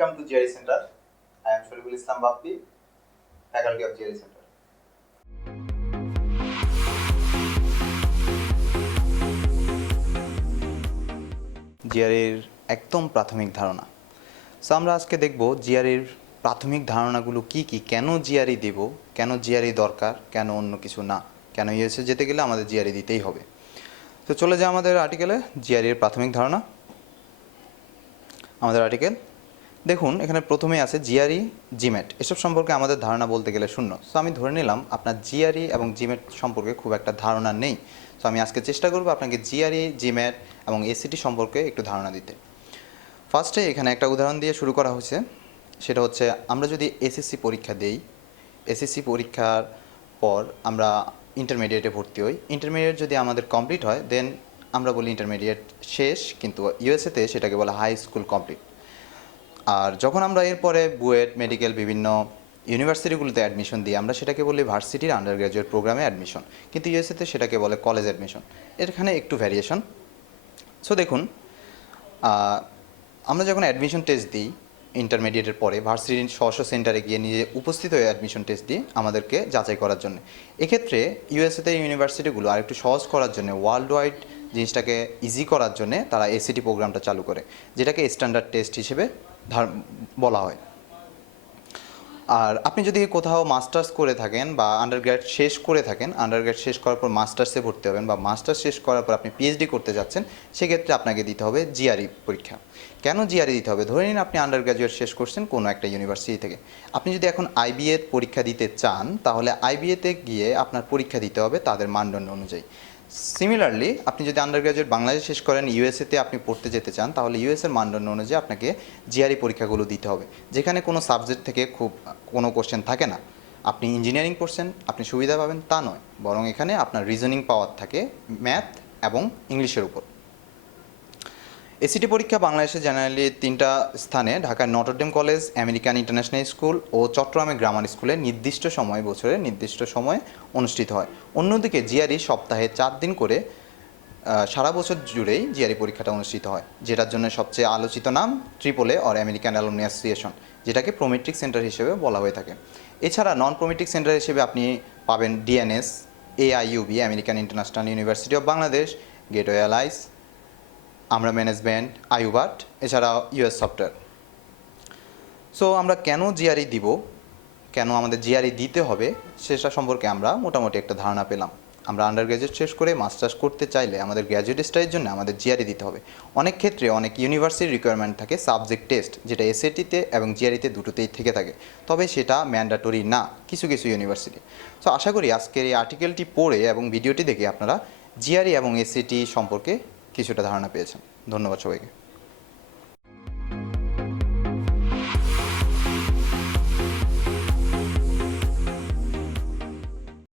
GRE Center. I am Shariful Islam Bappi, faculty of GRE Center. জিআরের একদম প্রাথমিক ধারণা so আমরা আজকে দেখব জিআরের প্রাথমিক ধারণাগুলো কি কি কেন জিআরই দেব কেন জিআরই দরকার কেন অন্য কিছু না কেন ইউএসএ যেতে গেলে আমাদের জিআরই দিতেই হবে তো চলে যায় আমাদের আর্টিকেলে জিআরের প্রাথমিক ধারণা আমাদের আর্টিকেল দেখুন, এখানে প্রথমেই আছে জিআরই, জিমেট। এসব সম্পর্কে আমাদের ধারণা বলতে গেলে শূন্য। সো আমি ধরে নিলাম, আপনার জিআরই এবং জিমেট সম্পর্কে খুব একটা ধারণা নেই। সো আমি আজকে চেষ্টা করব আপনাকে জিআরই, জিমেট এবং এসিটি সম্পর্কে একটু ধারণা দিতে। ফার্স্টে এখানে একটা উদাহরণ দিয়ে শুরু করা হয়েছে। সেটা হচ্ছে, আমরা যদি এসএসসি পরীক্ষা দেই, এসএসসি পরীক্ষার পর আমরা ইন্টারমিডিয়েটে ভর্তি হই। ইন্টারমিডিয়েট যদি আমাদের কমপ্লিট হয় দেন আমরা বলি ইন্টারমিডিয়েট শেষ, কিন্তু ইউএসএতে সেটাকে বলা হাই স্কুল কমপ্লিট। আর যখন আমরা এরপরে বুয়েট, মেডিকেল বিভিন্ন ইউনিভার্সিটিগুলোতে অ্যাডমিশন দিই, আমরা সেটাকে বলি ভার্সিটির আন্ডার গ্র্যাজুয়েট প্রোগ্রামে অ্যাডমিশন কিন্তু ইউএসএতে সেটাকে বলে কলেজ অ্যাডমিশন এখানে একটু ভ্যারিয়েশন সো দেখুন আমরা যখন অ্যাডমিশন টেস্ট দিই ইন্টারমিডিয়েটের পরে, ভার্সিটির স্ব সেন্টারে গিয়ে নিজে উপস্থিত হয়ে অ্যাডমিশন টেস্ট দিই আমাদেরকে যাচাই করার জন্য। এক্ষেত্রে ইউএসএতে ইউনিভার্সিটিগুলো আরেকটু সহজ করার জন্য ওয়ার্ল্ড ওয়াইড জিনিসটাকে ইজি করার জন্য তারা এসিটি প্রোগ্রামটা চালু করে, যেটাকে স্ট্যান্ডার্ড টেস্ট হিসেবে বলা হয়। আর আপনি যদি কোথাও মাস্টার্স করে থাকেন বা আন্ডারগ্র্যাড শেষ করে থাকেন, আন্ডারগ্র্যাড শেষ করার পর মাস্টার্সে ভর্তি হবেন বা মাস্টার্স শেষ করার পর আপনি পিএইচডি করতে যাচ্ছেন, সেক্ষেত্রে আপনাকে দিতে হবে জিআরই পরীক্ষা। কেন জিআরই দিতে হবে? ধরে নিন আপনি আন্ডার গ্র্যাজুয়েট শেষ করছেন কোনো একটা ইউনিভার্সিটি থেকে। আপনি যদি এখন আইবিএ পরীক্ষা দিতে চান, তাহলে আইবিএতে গিয়ে আপনার পরীক্ষা দিতে হবে তাদের মানদণ্ড অনুযায়ী। সিমিলারলি আপনি যদি আন্ডার গ্রাজুয়েট বাংলাদেশ শেষ করেন ইউএসএতে আপনি পড়তে যেতে চান, তাহলে ইউএসএর মানদণ্ড অনুযায়ী আপনাকে জিআরই পরীক্ষাগুলো দিতে হবে। যেখানে কোনো সাবজেক্ট থেকে খুব, কোনো কোশ্চেন থাকে না। আপনি ইঞ্জিনিয়ারিং পড়ছেন আপনি সুবিধা পাবেন, তা নয়। বরং এখানে আপনার রিজনিং পাওয়ার থাকে ম্যাথ এবং ইংলিশের উপর। এসিটি পরীক্ষা বাংলাদেশে জেনারেলি তিনটা স্থানে, ঢাকার Notre Dame college American international school ও চট্টগ্রামে গ্রামার স্কুলে নির্দিষ্ট সময় বছরের নির্দিষ্ট সময়ে অনুষ্ঠিত হয়। অন্যদিকে জিআরই সপ্তাহে চার দিন করে সারা বছর জুড়েই জিআরই পরীক্ষাটা অনুষ্ঠিত হয়, যেটার জন্য সবচেয়ে আলোচিত নাম triple A or American alumni association যেটাকে প্রোমেট্রিক সেন্টার হিসেবে বলা হয়ে থাকে। এছাড়া নন প্রোমেট্রিক সেন্টার হিসেবে আপনি পাবেন DNS AIUB American International University of Bangladesh gateway Alice আমরা ম্যানেজমেন্ট আইউবাট এছাড়া ইউএস সফটওয়্যার সো আমরা কেন জিআরই দিব? কেন আমাদের জিআরই দিতে হবে? সেটা সম্পর্কে আমরা মোটামুটি একটা ধারণা পেলাম। আমরা আন্ডার গ্র্যাজুয়েট শেষ করে মাস্টার্স করতে চাইলে আমাদের গ্র্যাজুয়েট স্টাডির জন্য আমাদের জিআরই দিতে হবে। অনেক ক্ষেত্রে অনেক ইউনিভার্সিটির রিকোয়ারমেন্ট থাকে সাবজেক্ট টেস্ট যেটা এসএটিতে এবং জিআরইতে দুটোতেই থেকে থাকে। তবে সেটা ম্যান্ডাটরি না, কিছু কিছু ইউনিভার্সিটি সো আশা করি আজকের এই আর্টিকেলটি পড়ে এবং ভিডিওটি দেখে আপনারা জিআরই এবং এসএটি সম্পর্কে কিছুটা ধারণা পেয়েছেন। ধন্যবাদ সবাইকে।